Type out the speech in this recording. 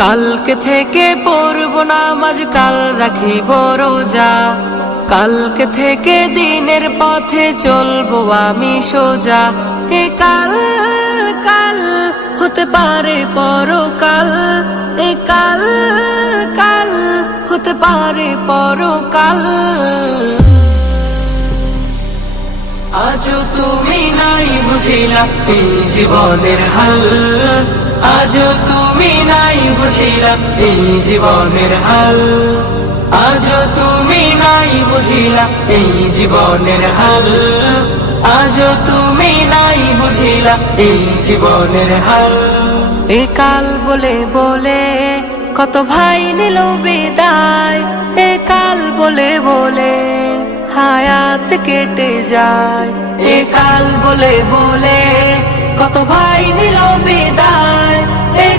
কালকে থেকে পড়ব নামাজ, কাল রাখিব রোজা। কালকে থেকে দিনের পথে চলবো আমি সোজা। এ কাল কাল হতে পারে পরকাল, এ কাল কাল হতে পারে পরকাল। আজও তুমি নাই বুঝিলা এই জীবনের হাল, আজও তুমি নাই বুঝিলা এই জীবনের হাল, আজও তুমি নাই বুঝিলা এই জীবনের হাল, আজও তুমি নাই বুঝিলা এই জীবনের হাল। এ কাল বলে বলে কত ভাই নিল বিদায়, এ কাল বলে বলে হায়াত কেটে যায়। এ কাল বলে বলে কত ভাই নিল বিদায়, এ